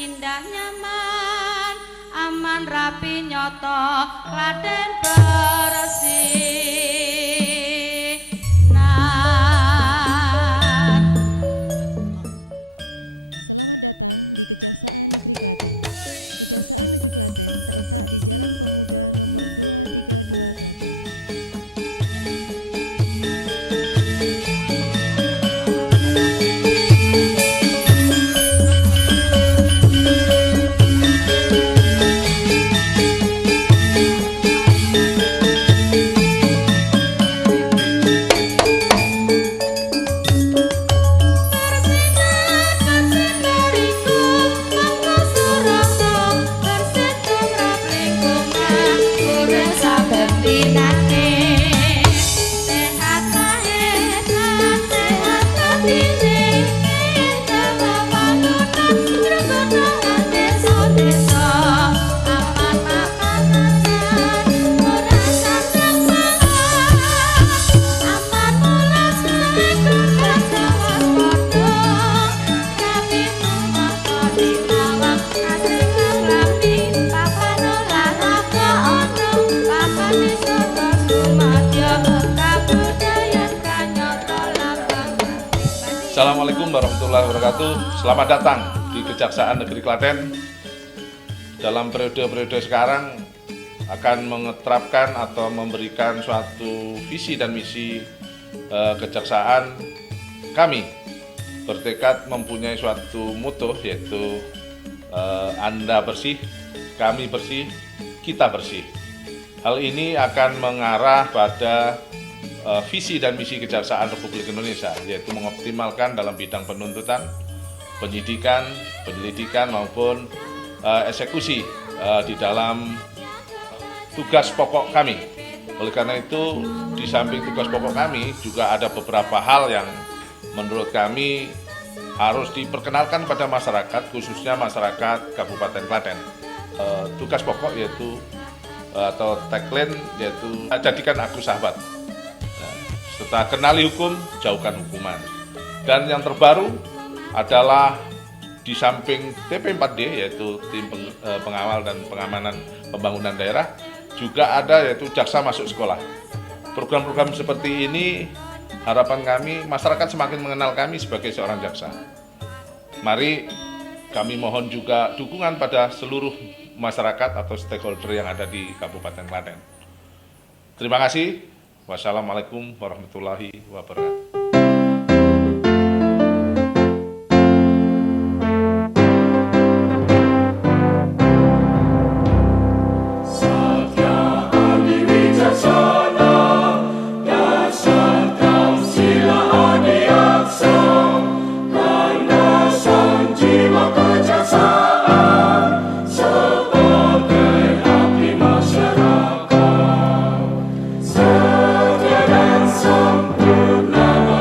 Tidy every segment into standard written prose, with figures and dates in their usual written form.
indah nyaman, aman rapi nyoto, Klaten bersih. Assalamualaikum warahmatullahi wabarakatuh. Selamat datang di Kejaksaan Negeri Klaten. Dalam periode-periode sekarang akan mengeterapkan atau memberikan suatu visi dan misi kejaksaan. Kami bertekad mempunyai suatu moto, yaitu Anda bersih, kami bersih, kita bersih. Hal ini akan mengarah pada visi dan misi Kejaksaan Republik Indonesia, yaitu mengoptimalkan dalam bidang penuntutan, penyidikan, penyelidikan maupun eksekusi di dalam tugas pokok kami. Oleh karena itu, di samping tugas pokok kami juga ada beberapa hal yang menurut kami harus diperkenalkan pada masyarakat, khususnya masyarakat Kabupaten Klaten. Tugas pokok yaitu atau tagline yaitu jadikan aku sahabat. Setelah kenali hukum, jauhkan hukuman. Dan yang terbaru adalah di samping TP4D, yaitu tim pengawal dan pengamanan pembangunan daerah, juga ada yaitu jaksa masuk sekolah. Program-program seperti ini harapan kami masyarakat semakin mengenal kami sebagai seorang jaksa. Mari kami mohon juga dukungan pada seluruh masyarakat atau stakeholder yang ada di Kabupaten Klaten. Terima kasih. Wassalamualaikum warahmatullahi wabarakatuh. Sempurna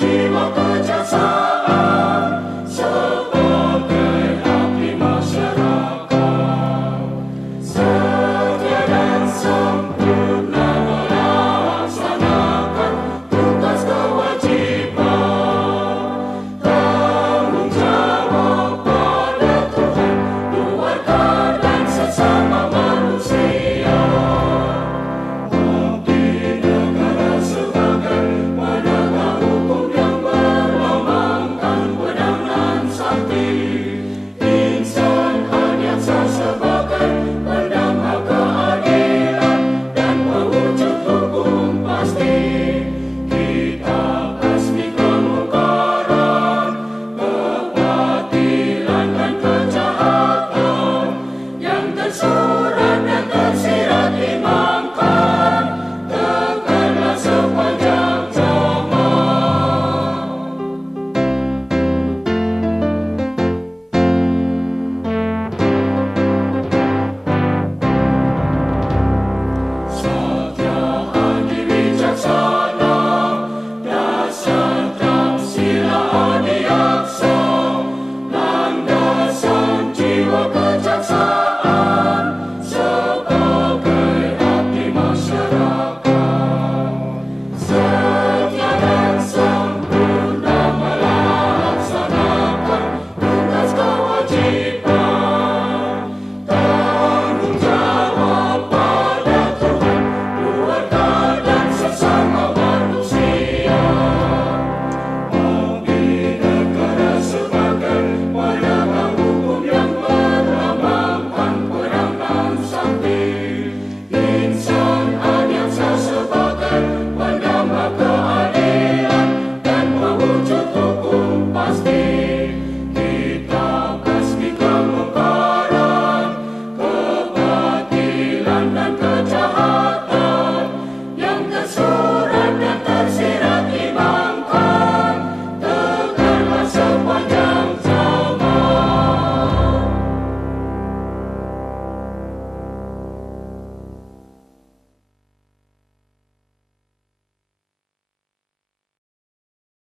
jiwa